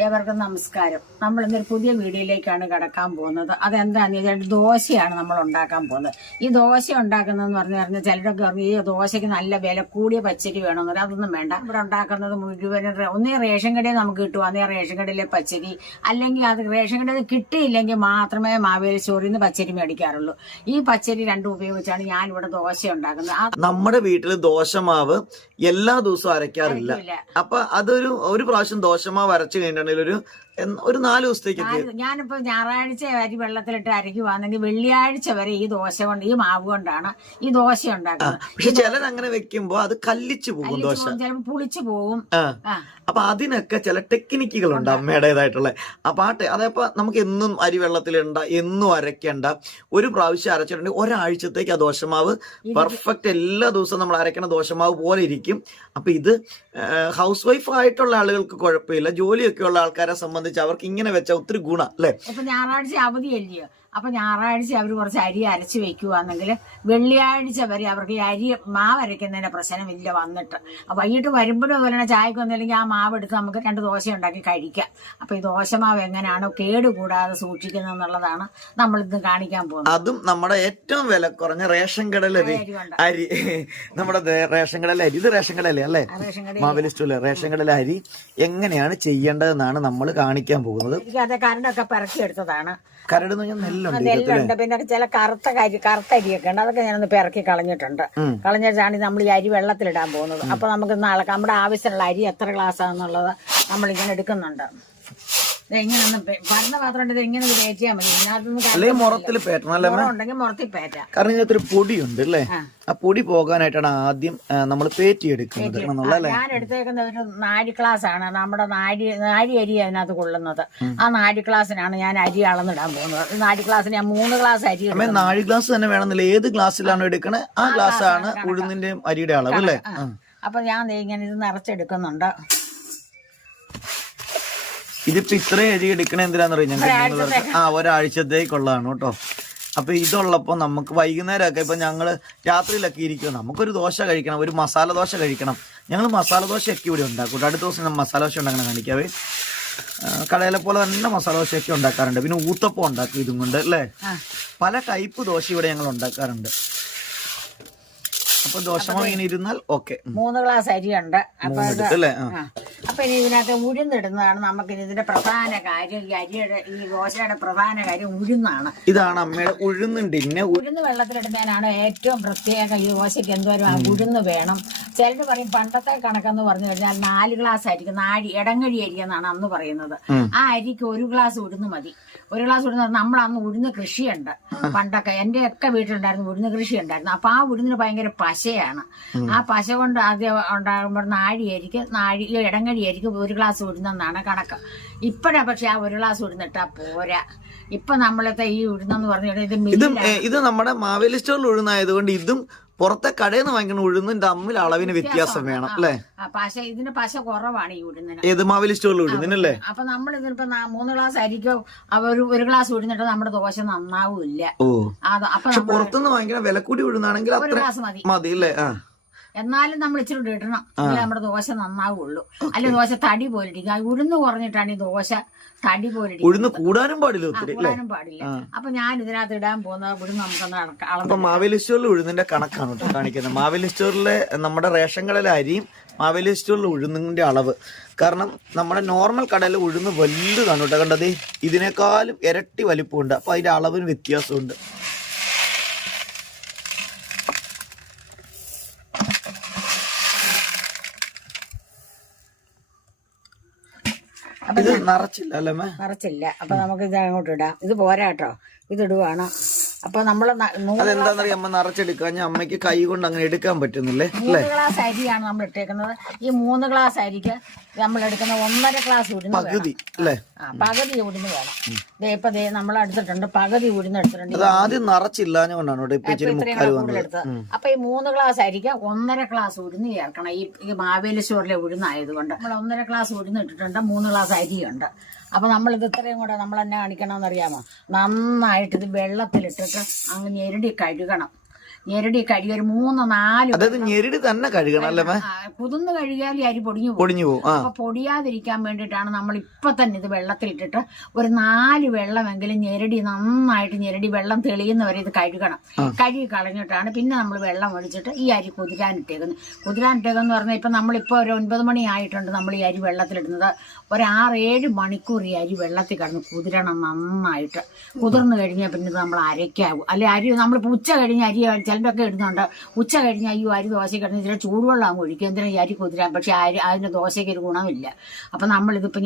ഏവർക്കും നമസ്കാരം. നമ്മൾ ഇന്നൊരു പുതിയ വീഡിയോയിലേക്കാണ് കടക്കാൻ പോകുന്നത്. അതെന്താണെന്ന് വെച്ചാൽ ദോശയാണ് നമ്മൾ ഉണ്ടാക്കാൻ പോകുന്നത്. ഈ ദോശ ഉണ്ടാക്കുന്നതെന്ന് പറഞ്ഞാൽ ചിലരൊക്കെ ഈ ദോശയ്ക്ക് നല്ല വില കൂടിയ പച്ചരി വേണമെന്ന് പറഞ്ഞാൽ അതൊന്നും വേണ്ട. ഇവിടെ ഉണ്ടാക്കുന്നത് മുഴുവനും ഒന്നേ റേഷൻ കടയിൽ നമുക്ക് കിട്ടും, അന്നേ റേഷൻ കടയിലെ പച്ചരി, അല്ലെങ്കിൽ അത് റേഷൻ കടയിൽ കിട്ടിയില്ലെങ്കിൽ മാത്രമേ മാവേലി സ്റ്റോറിൽ നിന്ന് പച്ചരി മേടിക്കാറുള്ളൂ. ഈ പച്ചരി രണ്ടും ഉപയോഗിച്ചാണ് ഞാനിവിടെ ദോശ ഉണ്ടാക്കുന്നത്. നമ്മുടെ വീട്ടിൽ ദോശമാവ് എല്ലാ ദിവസവും അരയ്ക്കാറില്ല. അപ്പൊ ഒരു പ്രാവശ്യം ദോശമാവ് അരച്ചു കഴിഞ്ഞിട്ടുണ്ടെങ്കിൽ ഒരു 4 ദിവസത്തേക്ക് ഞാനിപ്പോ ഞായറാഴ്ച അരി വെള്ളത്തിലിട്ട് അരയ്ക്കുവാണെങ്കിൽ വെള്ളിയാഴ്ച വരെ ഈ ദോശ കൊണ്ട് ഈ മാവ് കൊണ്ടാണ് ഈ ദോശ ഉണ്ടാക്കുന്നത്. പക്ഷെ ചിലരങ്ങനെ വെക്കുമ്പോ അത് കല്ലിച്ചു പോകും, ദോശ ചിലപ്പോൾ പുളിച്ചു പോകും. അപ്പൊ അതിനൊക്കെ ചില ടെക്നിക്കുകളുണ്ട് അമ്മയുടേതായിട്ടുള്ള. അപ്പൊ അതപ്പോ നമുക്ക് എന്നും അരി വെള്ളത്തിലിടണ്ട, എന്നും അരയ്ക്കണ്ട. ഒരു പ്രാവശ്യം അരച്ചിട്ടുണ്ടെങ്കിൽ ഒരാഴ്ചത്തേക്ക് ആ ദോശമാവ് പെർഫെക്റ്റ് എല്ലാ ദിവസവും നമ്മൾ അരയ്ക്കണ ദോശമാവ് പോലെ ഇരിക്കും. അപ്പൊ ഇത് ഹൗസ് വൈഫ് ആയിട്ടുള്ള ആളുകൾക്ക് കുഴപ്പമില്ല, ജോലിയൊക്കെ ഉള്ള ആൾക്കാരെ സംബന്ധിച്ച് അവർക്ക് ഇങ്ങനെ വെച്ചാൽ ഒത്തിരി ഗുണം അല്ലേ. ഇപ്പൊ ഞായറാഴ്ച അവധിയല്ലയോ, അപ്പൊ ഞായറാഴ്ച അവർ കുറച്ച് അരി അരച്ച് വെക്കുവാണെങ്കിൽ വെള്ളിയാഴ്ച വരെ അവർക്ക് ഈ അരി മാവ് അരയ്ക്കുന്നതിന്റെ പ്രശ്നമില്ല. വന്നിട്ട് വൈകിട്ട് വരുമ്പോഴും അതുപോലെ ചായക്ക് വന്നില്ലെങ്കിൽ ആ മാവ് എടുത്ത് നമുക്ക് 2 ദോശ ഉണ്ടാക്കി കഴിക്കാം. അപ്പൊ ഈ ദോശമാവ് എങ്ങനെയാണ് കേടുകൂടാതെ സൂക്ഷിക്കുന്നത് എന്നുള്ളതാണ് നമ്മൾ ഇന്ന് കാണിക്കാൻ പോകുന്നത്. അതും നമ്മുടെ ഏറ്റവും വില കുറഞ്ഞ റേഷൻ കടല അരി, നമ്മുടെ റേഷൻ കടല അരി. ഇത് റേഷൻ കടല അല്ലേ, മാവേലി സ്റ്റോറിലെ റേഷൻ കടല അരി എങ്ങനെയാണ് ചെയ്യേണ്ടതെന്നാണ് നമ്മൾ കാണിക്കാൻ പോകുന്നത്. അതെ, കരടൊക്കെ പിറക്കിയെടുത്തതാണ്. കരട് നെല്ലുണ്ട്, പിന്നെ ചില കറുത്ത അരിയൊക്കെ ഉണ്ട്, അതൊക്കെ ഞാനൊന്ന് പിറക്കി കളഞ്ഞിട്ടുണ്ട്. കളഞ്ഞിട്ടാണ് നമ്മൾ ഈ അരി വെള്ളത്തിലിടാൻ പോകുന്നത്. അപ്പൊ നമുക്ക് നാളെ നമ്മുടെ ആവശ്യമുള്ള അരി എത്ര ഗ്ലാസ് ആണെന്നുള്ളത് നമ്മളിങ്ങനെ എടുക്കുന്നുണ്ട്. ഇങ്ങനെ ഒന്ന് പറഞ്ഞ പാത്രം ഇത് ഇങ്ങനെ കയറ്റിയാൽ മതി. ഉണ്ടെങ്കിൽ മുറത്തിൽ പേറ്റാം. കാരണം ഇതിനകത്തൊരു പൊടിയുണ്ട് അല്ലേ, ആ പൊടി പോകാനായിട്ടാണ് ആദ്യം നമ്മൾ പേറ്റി എടുക്കുന്നത്. ഞാൻ എടുത്തേക്കുന്ന ഒരു 4 ഗ്ലാസ് ആണ് നമ്മുടെ നാരി അരി അതിനകത്ത് കൊള്ളുന്നത്. ആ 4 ഗ്ലാസ്സിനാണ് ഞാൻ അരി അളന്നിടാൻ പോകുന്നത്. 4 ഗ്ലാസ്സിന് ഞാൻ 3 ഗ്ലാസ് അരി. 4 ഗ്ലാസ് തന്നെ വേണമെന്നില്ല, ഏത് ഗ്ലാസ്സിലാണോ എടുക്കണേ ആ ഗ്ലാസ് ആണ് ഉഴുന്നിന്റെ അരിയുടെ അളവ് അല്ലേ. അപ്പൊ ഞാൻ ഇങ്ങനെ ഇത് നിറച്ചെടുക്കുന്നുണ്ട്. ഇതിപ്പോ ഇത്രയും അരി എടുക്കണേ എന്തിനാന്ന് ഞങ്ങൾ ഒരാഴ്ചത്തേക്കുള്ളതാണ് കേട്ടോ. അപ്പൊ ഇതുള്ളപ്പോ നമുക്ക് വൈകുന്നേരമൊക്കെ ഇപ്പൊ ഞങ്ങള് രാത്രിയിലൊക്കെ ഇരിക്കും, നമുക്കൊരു ദോശ കഴിക്കണം, ഒരു മസാല ദോശ കഴിക്കണം. ഞങ്ങൾ മസാല ദോശയൊക്കെ ഇവിടെ ഉണ്ടാക്കും. അടുത്ത ദിവസം മസാല ദോശ ഉണ്ടാക്കണം കാണിക്കാവേ. കടയിലെ പോലെ തന്നെ മസാല ദോശയൊക്കെ ഉണ്ടാക്കാറുണ്ട്. പിന്നെ ഊത്തപ്പം ഉണ്ടാക്കും ഇതും കൊണ്ട് അല്ലേ. പല ടൈപ്പ് ദോശ ഇവിടെ ഞങ്ങൾ ഉണ്ടാക്കാറുണ്ട്. അപ്പൊ ദോശമാവ് ഇങ്ങനെ ഇരുന്നാൽ ഓക്കെ. 3 ഗ്ലാസ് അരിയുണ്ട്. അപ്പൊ ഇനി ഇതിനകത്ത് ഉഴുന്നിടുന്നതാണ് നമുക്ക് ഇതിന്റെ പ്രധാന കാര്യം. ഈ അരിയുടെ ഈ ദോശയുടെ പ്രധാന കാര്യം ഉഴുന്നാണ്. ഇതാണ് അമ്മയുടെ ഉഴുന്നുണ്ട്. ഉഴുന്ന് വെള്ളത്തിലിടുന്നതിനാണ് ഏറ്റവും പ്രത്യേക. ഈ ദോശയ്ക്ക് എന്തോരം ഉഴുന്ന് വേണം. ചിലര് പറയും പണ്ടത്തെ കണക്കെന്ന് പറഞ്ഞു കഴിഞ്ഞാൽ 4 ഗ്ലാസ് അരിക്ക് ഇടങ്ങഴി അരി എന്നാണ് അന്ന് പറയുന്നത്. ആ അരിക്ക് 1 ഗ്ലാസ് ഉഴുന്ന് മതി. 1 ഗ്ലാസ് ഉഴുന്ന് നമ്മൾ അന്ന് ഉഴുന്ന് കൃഷിയുണ്ട് പണ്ടൊക്കെ. എന്റെ ഒക്കെ വീട്ടിലുണ്ടായിരുന്നു ഉഴുന്ന് കൃഷി ഉണ്ടായിരുന്നു. അപ്പൊ ആ ഉഴുന്നിന് ഭയങ്കര പശയാണ്. ആ പശ കൊണ്ട് ആദ്യം ഉണ്ടാകുമ്പോൾ ഇടങ്ങഴി അരിക്ക് 1 ഗ്ലാസ് ഉഴുന്നെന്നാണ് കണക്ക്. ഇപ്പഴാ പക്ഷെ ആ 1 ഗ്ലാസ് ഉഴുന്നിട്ടാ പോരാ. ഇപ്പൊ നമ്മളത്തെ ഈ ഉഴുന്നെന്ന് പറഞ്ഞാൽ ഇത് നമ്മുടെ മാവേലി സ്റ്റോറിൽ ഉഴുന്നായതുകൊണ്ട് ഇതും പുറത്തെ കടയിൽ നിന്ന് വാങ്ങിക്കുന്ന ഉഴുന്നിന്റെ തമ്മിൽ അളവിന് വ്യത്യാസം വേണം അല്ലേ. ഇതിന് പശ കുറവാണ് ഈ ഉഴുന്നിന്. ഏത് മാവേലി സ്റ്റോറിൽ ഉഴുന്നിനല്ലേ. അപ്പൊ നമ്മൾ ഇതിനിപ്പോ 3 ഗ്ലാസ് അരിക്കോ 1 ഗ്ലാസ് ഉഴുന്നിട്ട് നമ്മുടെ ദോശ നന്നാവൂല്ല. അപ്പൊ പുറത്തുനിന്ന് വാങ്ങിക്കുന്ന വില കൂടി ഉഴുന്നാണെങ്കിൽ 1 ഗ്ലാസ് മതി അല്ലേ. എന്നാലും നമ്മൾ ഇച്ചിരി ഇടണം, നമ്മുടെ ദോശ നന്നാവുള്ളൂ. അല്ലെങ്കിൽ ദോശ തടി പോലിരിക്കും. ഉഴുന്ന് കുറഞ്ഞിട്ടാണ് ഈ ദോശ തടി പോലിരിക്കും. ഉഴുന്ന് കൂടാനും പാടില്ല. അപ്പൊ ഞാൻ ഇതിനകത്ത് ഇടാൻ പോകുന്ന ഉഴുന്ന് നമുക്കൊന്ന് അപ്പൊ മാവേലി സ്റ്റോറിൽ ഉഴുന്നിന്റെ കണക്കാണ് കേട്ടോ കാണിക്കുന്നത്. മാവേലി സ്റ്റോറിലെ നമ്മുടെ റേഷൻ കടയിലെ അരിയും മാവേലി സ്റ്റോറിലെ ഉഴുന്നിന്റെ അളവ്. കാരണം നമ്മുടെ നോർമൽ കടയിലെ ഉഴുന്ന് വലുതാണ് കേട്ടോ. കണ്ടത് ഇതിനേക്കാളും ഇരട്ടി വലിപ്പമുണ്ട്. അപ്പൊ അതിന്റെ അളവിന് വ്യത്യാസമുണ്ട്. ഇത് നിറച്ചില്ല അല്ലേ, നിറച്ചില്ല. അപ്പൊ നമുക്ക് ഇത് അങ്ങോട്ട് ഇടാം. ഇത് പോരാട്ടോ, ഇത് ഇടുവാണ്. അപ്പൊ നമ്മള് അതെന്താന്നറിയാം, അമ്മ നിറച്ചെടുക്കുക. അമ്മയ്ക്ക് കൈ കൊണ്ട് അങ്ങനെ എടുക്കാൻ പറ്റുന്നില്ലേ. 3 ഗ്ലാസ് അരിയാണ് നമ്മൾ ഇട്ടേക്കുന്നത്. ഈ 3 ഗ്ലാസ് അരിക്ക് നമ്മൾ എടുക്കുന്ന 1.5 ഗ്ലാസ് ഉഴുന്ന് പകുതി അല്ലേ. പകുതി ഉഴുന്ന് വേണം. ഇപ്പൊ നമ്മൾ എടുത്തിട്ടുണ്ട്, പകുതി ഉഴുന്ന് എടുത്തിട്ടുണ്ട്. അത് ആദ്യം നിറച്ചില്ലാഞ്ഞ കൊണ്ടാണ് എടുത്തത്. അപ്പൊ ഈ 3 ഗ്ലാസ് അരിക്ക് 1.5 ഗ്ലാസ് ഉഴുന്ന് ചേർക്കണം. ഈ മാവേലി സ്റ്റോറിലെ ഉഴുന്നായതുകൊണ്ട് നമ്മൾ 1.5 ഗ്ലാസ് ഉഴുന്ന് ഇട്ടിട്ടുണ്ട്. 3 ഗ്ലാസ് അരിയുണ്ട്. അപ്പൊ നമ്മളിത് ഇത്രയും കൂടെ നമ്മൾ തന്നെ കാണിക്കണമെന്ന് അറിയാമോ, നന്നായിട്ട് ഇത് വെള്ളത്തിലിട്ടിട്ട് അങ്ങ് ഞെരടി കഴുകണം. ഞെരടി കഴുകി ഒരു 3-4 അതായത് ഞെരടി തന്നെ കഴുകണം അല്ലേ? കുതിർന്ന് കഴുകിയാൽ ഈ അരി പൊടിഞ്ഞു പോകും. അപ്പൊ പൊടിയാതിരിക്കാൻ വേണ്ടിയിട്ടാണ് നമ്മൾ ഇപ്പൊ തന്നെ ഇത് വെള്ളത്തിലിട്ടിട്ട് ഒരു 4 വെള്ളമെങ്കിലും ഞെരടി നന്നായിട്ട് ഞെരടി വെള്ളം തെളിയുന്നവരെ ഇത് കഴുകണം. കഴുകി കളഞ്ഞിട്ടാണ് പിന്നെ നമ്മൾ വെള്ളം ഒഴിച്ചിട്ട് ഈ അരി കുതിരാനിട്ടേക്കെന്ന് പറഞ്ഞാൽ ഇപ്പൊ നമ്മളിപ്പോ ഒരു 9 മണി ആയിട്ടുണ്ട് നമ്മൾ ഈ അരി വെള്ളത്തിലിടുന്നത്. ഒരു 6-7 മണിക്കൂർ ഈ അരി വെള്ളത്തിൽ കിടന്ന് കുതിരണം നന്നായിട്ട്. കുതിർന്ന് കഴിഞ്ഞാൽ പിന്നെ ഇത് നമ്മൾ അരയ്ക്കാവും. അല്ലെ അരി നമ്മളിപ്പോൾ ഉച്ച കഴിഞ്ഞ് അരി ചിലരൊക്കെ ഇടുന്നുണ്ട്. ഉച്ച കഴിഞ്ഞ് അയ്യോ അരി ദോശ കിടന്ന് ഇതിൽ ചൂടുവെള്ളം ഒഴിക്കും എന്തിനാ ഈ അരി കുതിരാൻ. പക്ഷെ അതിന്റെ ദോശയ്ക്ക് ഒരു ഗുണമില്ല. അപ്പൊ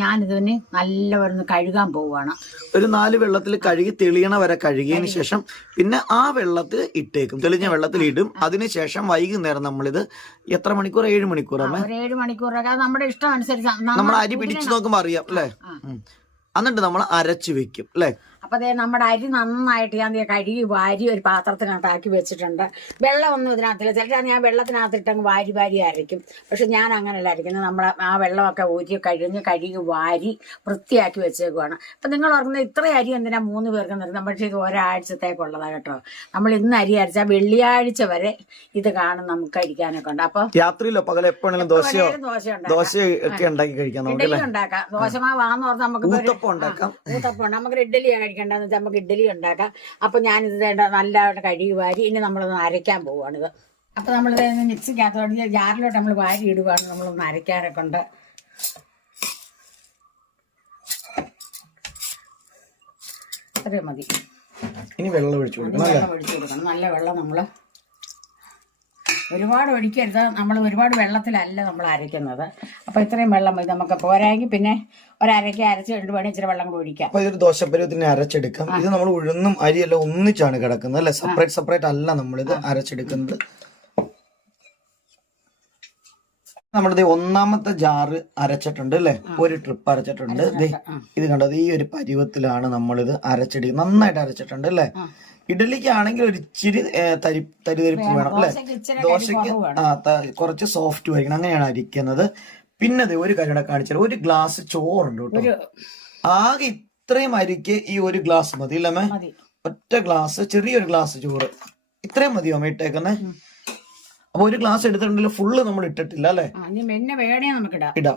ഞാനിതിന് നല്ലവണ്ണം കഴുകാൻ പോവുകയാണ്. ഒരു 4 വെള്ളത്തിൽ കഴുകി തെളിയണ വരെ കഴുകിയതിന് ശേഷം പിന്നെ ആ വെള്ളത്തിൽ ഇട്ടേക്കും. തെളിഞ്ഞ വെള്ളത്തിൽ ഇടും. അതിനുശേഷം വൈകുന്നേരം നമ്മളിത് എത്ര മണിക്കൂർ? 7 മണിക്കൂറാണ്. 7 മണിക്കൂറൊക്കെ നമ്മുടെ ഇഷ്ടം അനുസരിച്ച് നമ്മൾ അരി പിടിച്ചു നോക്കുമ്പോ അറിയാം അല്ലെ? എന്നിട്ട് നമ്മൾ അരച്ചു വെക്കും അല്ലെ? അപ്പൊ അതേ നമ്മുടെ അരി നന്നായിട്ട് ഞാൻ കഴുകി വാരി ഒരു പാത്രത്തിനകത്താക്കി വെച്ചിട്ടുണ്ട്. വെള്ളമൊന്നും ഇതിനകത്തില്ല. ചിലർ ഞാൻ വെള്ളത്തിനകത്തിട്ടങ്ങ് വാരി അരയ്ക്കും. പക്ഷെ ഞാൻ അങ്ങനെയല്ല അരയ്ക്കുന്നത്. നമ്മളെ ആ വെള്ളമൊക്കെ ഊറ്റി കഴുകി വാരി വൃത്തിയാക്കി വെച്ചേക്കുവാണ്. അപ്പൊ നിങ്ങൾ ഓർക്കുന്നത് ഇത്ര അരി എന്തിനാ 3 പേർക്ക് നിർത്തുന്നത്? പക്ഷേ ഇത് ഒരാഴ്ചത്തേക്കുള്ളതാ കേട്ടോ. നമ്മൾ ഇന്ന് അരി അരച്ചാൽ വെള്ളിയാഴ്ച വരെ ഇത് കാണും നമുക്ക് അരിക്കാനൊക്കെ ഉണ്ട്. അപ്പൊ രാത്രിയിലോ പകലോ എപ്പോഴെങ്കിലും ദോശ ഉണ്ടാക്കി കഴിക്കാം. ഇഡലി ഉണ്ടാക്കാം. ദോശമാവാന്ന് പറഞ്ഞാൽ നമുക്ക് ഊത്തപ്പം ഉണ്ടാക്കാം. നമുക്ക് ഇഡലി കഴിക്കേണ്ടതെന്ന് വെച്ചാൽ നമുക്ക് ഇഡലി ഉണ്ടാക്കാം. അപ്പൊ ഞാനിത് നല്ലതായിട്ട് കഴുകി വാരി ഇനി നമ്മളൊന്ന് അരയ്ക്കാൻ പോവുകയാണിത്. അപ്പൊ നമ്മളിത് മിക്സിക്കകത്തോട്ട് ജാറിലോട്ട് നമ്മൾ വാരി ഇടുകയാണ്. നമ്മളൊന്ന് അരയ്ക്കാനൊക്കെ ഉണ്ട്. അത്രയും മതി. ഇനി വെള്ളം ഒഴിച്ചു കൊടുക്കണം. നല്ല വെള്ളം നമ്മള് ഒരുപാട് ഒഴിക്കരുത്. നമ്മൾ ഒരുപാട് വെള്ളത്തിലല്ല നമ്മൾ അരയ്ക്കുന്നത്. അപ്പൊ ഇത്രയും വെള്ളം മതി. നമുക്ക് പോരായെങ്കിൽ പിന്നെ ഒരരയ്ക്ക് അരച്ച് 2 മണി ഇച്ചിരി വെള്ളം കൂടി ഒഴിക്കാം. അപ്പൊ ഇതൊരു ദോശപ്പരുവത്തിന് അരച്ചെടുക്കാം. ഇത് നമ്മൾ ഉഴുന്നും അരിയെല്ലാം ഒന്നിച്ചാണ് കിടക്കുന്നത് അല്ലെ? സെപ്പറേറ്റ് അല്ല നമ്മളിത് അരച്ചെടുക്കുന്നത്. നമ്മളിത് 1ാമത്തെ ജാറ് അരച്ചിട്ടുണ്ട് അല്ലെ? ഒരു ട്രിപ്പ് അരച്ചിട്ടുണ്ട്. ഇത് കണ്ടത് ഈ ഒരു പരുവത്തിലാണ് നമ്മളിത് അരച്ചെടുക്കുന്നത്. നന്നായിട്ട് അരച്ചിട്ടുണ്ട് അല്ലെ? ഇഡലിക്ക് ആണെങ്കിൽ ഒരു ഇച്ചിരി തരിതരിപ്പ് വേണം അല്ലെ? ദോശക്ക് കുറച്ച് സോഫ്റ്റ് ആയിരിക്കണം. അങ്ങനെയാണ് അരിക്കുന്നത്. പിന്നെ ഒരു കാര്യം കാണിച്ചാൽ ഒരു ഗ്ലാസ് ചോറുണ്ട് കേട്ടോ. ആകെ ഇത്രയും അരിക്ക് ഈ ഒരു ഗ്ലാസ് മതി അല്ലേ? ഒറ്റ ഗ്ലാസ്, ചെറിയൊരു ഗ്ലാസ് ചോറ് ഇത്രയും മതിയോ ഇട്ടേക്കുന്നത്? അപ്പൊ ഒരു ഗ്ലാസ് എടുത്തിട്ടുണ്ടല്ലോ, ഫുള്ള് നമ്മൾ ഇട്ടിട്ടില്ല അല്ലെ? ഇടാം.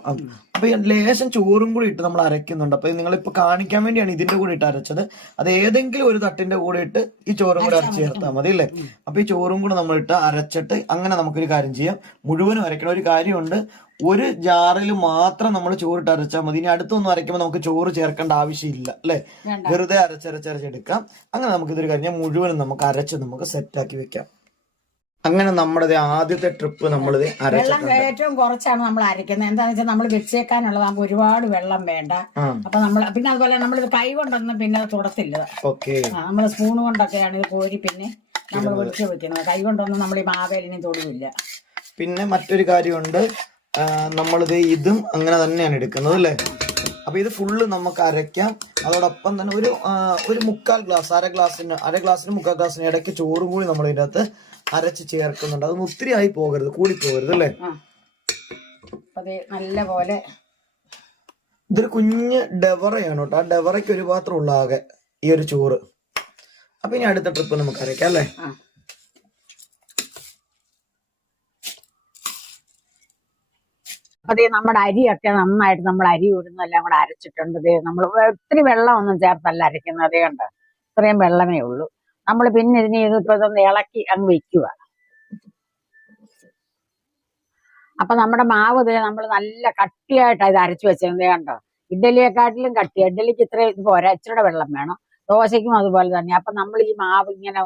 അപ്പൊ ലേശം ചോറും കൂടി ഇട്ട് നമ്മൾ അരയ്ക്കുന്നുണ്ട്. അപ്പൊ നിങ്ങളിപ്പോ കാണിക്കാൻ വേണ്ടിയാണ് ഇതിന്റെ കൂടെ ഇട്ട് അരച്ചത്. അത് ഏതെങ്കിലും ഒരു തട്ടിന്റെ കൂടെ ഇട്ട് ഈ ചോറും കൂടെ അരച്ച് ചേർത്താൽ മതി അല്ലേ? അപ്പൊ ഈ ചോറും കൂടെ നമ്മൾ ഇട്ട് അരച്ചിട്ട് അങ്ങനെ നമുക്കൊരു കാര്യം ചെയ്യാം. മുഴുവനും അരയ്ക്കണം. ഒരു കാര്യമുണ്ട്, ഒരു ജാറിൽ മാത്രം നമ്മൾ ചോറിട്ട് അരച്ചാൽ മതി. ഇനി അടുത്തൊന്നും അരയ്ക്കുമ്പോൾ നമുക്ക് ചോറ് ചേർക്കേണ്ട ആവശ്യമില്ല അല്ലെ? വെറുതെ അരച്ചരച്ചെടുക്കാം. അങ്ങനെ നമുക്ക് ഇതൊരു കാര്യം മുഴുവനും നമുക്ക് അരച്ച് നമുക്ക് സെറ്റാക്കി വെക്കാം. അങ്ങനെ നമ്മുടെ ആദ്യത്തെ ട്രിപ്പ് നമ്മളിത് വെള്ളം ഏറ്റവും കുറച്ചാണ് നമ്മൾ അരയ്ക്കുന്നത്. എന്താണെന്ന് വെച്ചാൽ നമ്മൾ വെച്ചേക്കാനുള്ളത് നമുക്ക് ഒരുപാട് വെള്ളം വേണ്ട. അപ്പൊ നമ്മൾ പിന്നെ അതുപോലെ നമ്മളിത് കൈ കൊണ്ടൊന്നും പിന്നെ തുടത്തില്ല. നമ്മൾ സ്പൂൺ കൊണ്ടൊക്കെയാണ് ഇത് കോരി പിന്നെ നമ്മൾ ഒഴിച്ചു വെക്കുന്നത്. കൈ കൊണ്ടൊന്നും നമ്മൾ ഈ മാവേലിനും തൊടുവില്ല. പിന്നെ മറ്റൊരു കാര്യമുണ്ട്, നമ്മളിത് ഇതും അങ്ങനെ തന്നെയാണ് എടുക്കുന്നത് അല്ലേ? അപ്പൊ ഇത് ഫുള്ള് നമുക്ക് അരയ്ക്കാം. അതോടൊപ്പം തന്നെ ഒരു 1/4 ഗ്ലാസ്, അര ഗ്ലാസിന് 1/4 ഗ്ലാസിന് ഇടയ്ക്ക് ചോറും കൂടി നമ്മൾ ഇതിന്റെ അകത്ത് അരച്ച് ചേർക്കുന്നുണ്ട്. അതൊന്നും ഒത്തിരി ആയി പോകരുത്, കൂടി പോകരുത് അല്ലേ? നല്ല പോലെ ഇതൊരു കുഞ്ഞ് ഡെവറയാണ് കേട്ടോ. ആ ഡെവറയ്ക്ക് ഒരു പാത്രം ഉള്ള ആകെ ഈ ഒരു ചോറ്. അപ്പൊ ഇനി അടുത്ത ട്രിപ്പ് നമുക്ക് അരയ്ക്കാം അല്ലേ? അതെ, നമ്മുടെ അരിയൊക്കെ നന്നായിട്ട് നമ്മൾ അരി ഉഴുന്നെല്ലാം കൂടെ അരച്ചിട്ടുണ്ട്. നമ്മൾ ഒത്തിരി വെള്ളം ഒന്നും ചേർത്തല്ല അരയ്ക്കുന്നത്. അതേ കണ്ട് ഇത്രയും വെള്ളമേ ഉള്ളൂ. നമ്മൾ പിന്നെ ഇതിപ്പോ ഇതൊന്ന് ഇളക്കി അങ്ങ് വെക്കുക. അപ്പൊ നമ്മുടെ മാവ് നമ്മൾ നല്ല കട്ടിയായിട്ടാണ് ഇത് അരച്ചു വെച്ചത് കണ്ടോ. ഇഡലിയെക്കാട്ടിലും കട്ടി. ഇഡലിക്ക് ഇത്രയും പോരാ, ഇച്ചിരി വെള്ളം വേണം. ദോശയ്ക്കും അതുപോലെ തന്നെ. അപ്പൊ നമ്മൾ ഈ മാവ് ഇങ്ങനെ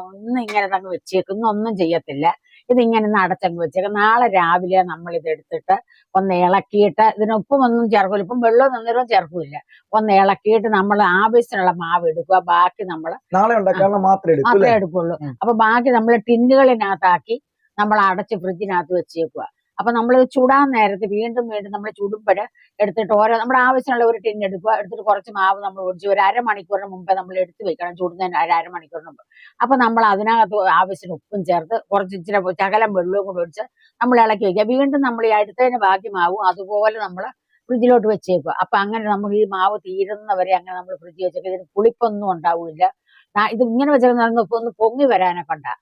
അങ്ങ് വെച്ചേക്കും, ഒന്നും ചെയ്യത്തില്ല. ഇതിങ്ങനെ ഒന്ന് അടച്ചങ്ങ് വെച്ചേക്കും. നാളെ രാവിലെ നമ്മൾ ഇത് എടുത്തിട്ട് ഒന്ന് ഇളക്കിയിട്ട്, ഇതിന് ഉപ്പുമൊന്നും ചേർക്കില്ല, ഉപ്പും വെള്ളവും നന്നേരവും ചേർക്കില്ല. ഒന്ന് ഇളക്കിയിട്ട് നമ്മൾ ആവശ്യത്തിനുള്ള മാവ് എടുക്കുക. ബാക്കി നമ്മൾ മാത്രമേ എടുക്കുള്ളൂ. അപ്പൊ ബാക്കി നമ്മൾ ടിന്നുകളിനകത്താക്കി നമ്മൾ അടച്ച് ഫ്രിഡ്ജിനകത്ത് വെച്ചേക്കുക. അപ്പൊ നമ്മൾ ചുടാൻ നേരത്ത് വീണ്ടും നമ്മൾ ചുടുമ്പോൾ എടുത്തിട്ട് നമ്മുടെ ആവശ്യമുള്ള ഒരു ടിൻ എടുക്കുക. എടുത്തിട്ട് കുറച്ച് മാവ് നമ്മൾ ഒഴിച്ച് ഒരു അരമണിക്കൂറിന് മുമ്പേ നമ്മൾ എടുത്ത് വെക്കണം. ചുടുന്നതിന് അരമണിക്കൂറിന് മുമ്പ്. അപ്പൊ നമ്മൾ അതിനകത്ത് ആവശ്യത്തിന് ഉപ്പും ചേർത്ത് കുറച്ച് ഇച്ചിരി ശകലം വെള്ളവും കൂടി ഒഴിച്ച് നമ്മൾ ഇളക്കി വെക്കുക. വീണ്ടും നമ്മൾ ഈ അടുത്തതിന് ബാക്കി മാവും അതുപോലെ നമ്മൾ ഫ്രിഡ്ജിലോട്ട് വെച്ചേക്കുക. അപ്പൊ അങ്ങനെ നമുക്ക് ഈ മാവ് തീരുന്നവരെ അങ്ങനെ നമ്മൾ ഫ്രിഡ്ജിൽ വെച്ചേക്കുക. ഇതിന് പുളിപ്പൊന്നും ഉണ്ടാവില്ല. ഇത് ഇങ്ങനെ വെച്ചേക്കുന്ന ഒന്ന് പൊങ്ങി വരാനൊക്കെ ഉണ്ടാകും.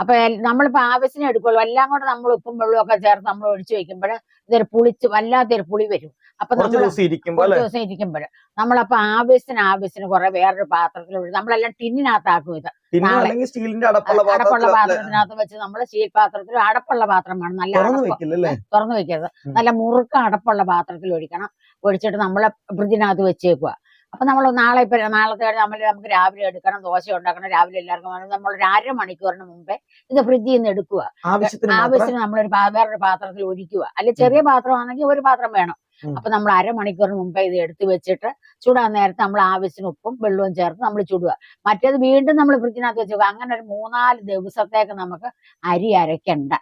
അപ്പൊ നമ്മളിപ്പോ ആവശ്യത്തിന് എടുക്കുള്ളൂ. എല്ലാം കൂടെ നമ്മൾ ഉപ്പും വെള്ളവും ഒക്കെ ചേർത്ത് നമ്മൾ ഒഴിച്ചു വെക്കുമ്പോൾ ഇതൊരു പുളിച്ച് വല്ലാത്തൊരു പുളി വരും. അപ്പൊ നമ്മൾ കുറച്ച് ദിവസം ഇരിക്കുമ്പോ ഒരു അല്ലെ? ദിവസം ഇരിക്കുമ്പോൾ നമ്മളപ്പോ ആവശ്യത്തിന് കുറെ വേറൊരു പാത്രത്തിൽ നമ്മളെല്ലാം ടിന്നിനകത്താക്കും ഇത്. ടിന്നോ നാളെ അല്ലെങ്കിൽ സ്റ്റീലിന്റെ അടപ്പുള്ള അടപ്പുള്ള പാത്രത്തിലോ പാത്രത്തിനകത്ത് വെച്ച് നമ്മൾ സ്റ്റീൽ പാത്രത്തിൽ അടപ്പുള്ള പാത്രം വേണം. നല്ല തുറന്നു അടപ്പ് വെക്കില്ലല്ലേ? തുറന്നു വെക്കരുത്. നല്ല മുറുക്ക അടപ്പുള്ള പാത്രത്തിൽ ഒഴിക്കണം. ഒഴിച്ചിട്ട് നമ്മളെ ഫ്രിഡ്ജിനകത്ത് വെച്ചേക്കുക. അപ്പൊ നമ്മൾ നാളത്തെ നമുക്ക് രാവിലെ എടുക്കണം, ദോശ ഉണ്ടാക്കണം. രാവിലെ എല്ലാവർക്കും വേണം. നമ്മൾ ഒരു അരമണിക്കൂറിന് മുമ്പേ ഇത് ഫ്രിഡ്ജിൽ നിന്ന് എടുക്കുക. ആവശ്യത്തിന് നമ്മളൊരു വേറൊരു പാത്രത്തിൽ ഒഴിക്കുക. അല്ലെങ്കിൽ ചെറിയ പാത്രമാണെങ്കിൽ ഒരു പാത്രം വേണം. അപ്പൊ നമ്മൾ അരമണിക്കൂറിന് മുമ്പേ ഇത് എടുത്തു വെച്ചിട്ട് ചൂടാൻ നേരത്ത് നമ്മൾ ആവശ്യത്തിന് ഉപ്പും വെള്ളവും ചേർത്ത് നമ്മൾ ചുടുക. മറ്റേത് വീണ്ടും നമ്മൾ ഫ്രിഡ്ജിനകത്ത് വെച്ചുക. അങ്ങനെ ഒരു 3-4 ദിവസത്തേക്ക് നമുക്ക് അരി അരയ്ക്കണ്ട.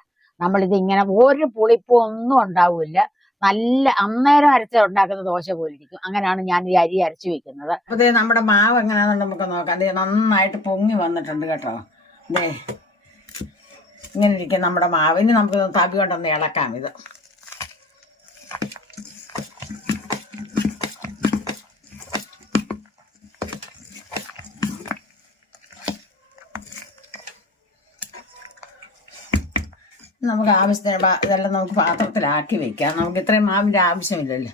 നമ്മളിത് ഇങ്ങനെ ഒരു പുളിപ്പും ഒന്നും ഉണ്ടാവില്ല. നല്ല അന്നേരം അരച്ച ഉണ്ടാക്കുന്ന ദോശ പോലെ ഇരിക്കും. അങ്ങനെയാണ് ഞാൻ ഈ അരി അരച്ചു വെക്കുന്നത്. അപ്പൊ നമ്മുടെ മാവ് എങ്ങനെയാണെന്ന് നമുക്ക് നോക്കാം. അത് നന്നായിട്ട് പൊങ്ങി വന്നിട്ടുണ്ട് കേട്ടോ. അതെ, ഇങ്ങനെ ഇരിക്കും നമ്മുടെ മാവ്. ഇനി നമുക്ക് തവി കൊണ്ടൊന്ന് ഇളക്കാം ഇത്. നമുക്ക് ആവശ്യത്തിന് ഇതെല്ലാം നമുക്ക് പാത്രത്തിലാക്കി വെക്കാം. നമുക്ക് ഇത്രയും മാവിൻ്റെ ആവശ്യമില്ലല്ലോ.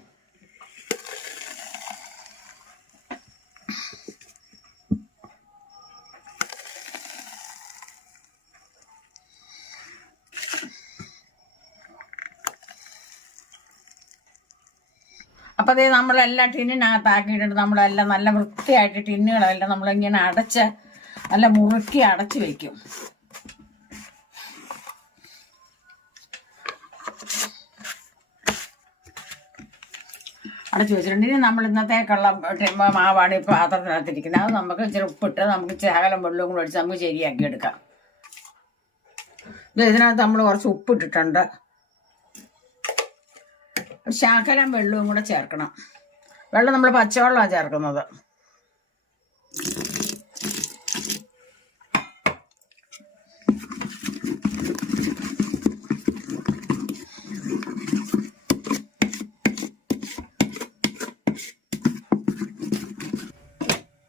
അപ്പം അതേ നമ്മളെല്ലാം ടിന്നിനകത്താക്കിയിട്ടുണ്ട്. നമ്മളെല്ലാം നല്ല വൃത്തിയായിട്ട് ടിന്നുകളെല്ലാം നമ്മളിങ്ങനെ അടച്ച് നല്ല മുറുക്കി അടച്ച് വയ്ക്കും. അടച്ചു വെച്ചിട്ടുണ്ട്. ഇനി നമ്മൾ ഇന്നത്തേക്കുള്ള മാവാണ് ഇപ്പോൾ പാത്രത്തിനകത്തിരിക്കുന്നത്. അത് നമുക്ക് ഇച്ചിരി ഉപ്പിട്ട് നമുക്ക് ശകലം വെള്ളവും കൂടെ ഒഴിച്ച് നമുക്ക് ശരിയാക്കി എടുക്കാം. ഇതിനകത്ത് നമ്മൾ കുറച്ച് ഉപ്പിട്ടിട്ടുണ്ട്. ശകലം വെള്ളവും കൂടെ ചേർക്കണം. വെള്ളം നമ്മൾ പച്ചവെള്ളമാണ് ചേർക്കുന്നത്.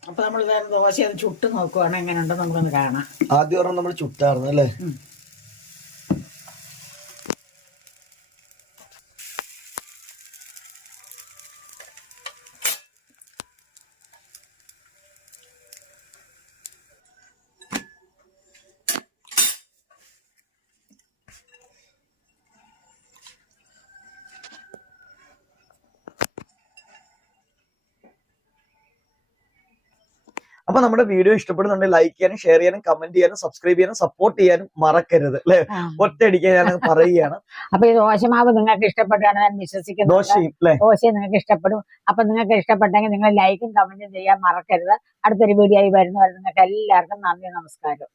അപ്പൊ നമ്മൾ ദോശ അത് ചുട്ട് നോക്കുവാണ് എങ്ങനെയുണ്ടോ നമുക്കൊന്ന് കാണാം. ആദ്യം നമ്മൾ ചുട്ടായിരുന്നു അല്ലേ? അപ്പൊ നമ്മുടെ വീഡിയോ ഇഷ്ടപ്പെടുന്നുണ്ടെങ്കിൽ ലൈക്ക് ചെയ്യാനും ഷെയർ ചെയ്യാനും കമന്റ് ചെയ്യാനും സബ്സ്ക്രൈബ് ചെയ്യാനും സപ്പോർട്ട് ചെയ്യാനും മറക്കരുത് അല്ലെ? ഒറ്റയടിക്കാൻ ഞാൻ പറയുകയാണ്. അപ്പൊ ഈ ദോശമാവ് നിങ്ങൾക്ക് ഇഷ്ടപ്പെട്ടാണ് ഞാൻ വിശ്വസിക്കുന്നത്. ദോശ നിങ്ങൾക്ക് ഇഷ്ടപ്പെടും. അപ്പൊ നിങ്ങൾക്ക് ഇഷ്ടപ്പെട്ടെങ്കിൽ നിങ്ങൾ ലൈക്കും കമന്റും ചെയ്യാൻ മറക്കരുത്. അടുത്തൊരു വീഡിയോ ആയി വരുന്നവരെ നിങ്ങൾക്ക് എല്ലാവർക്കും നന്ദി, നമസ്കാരം.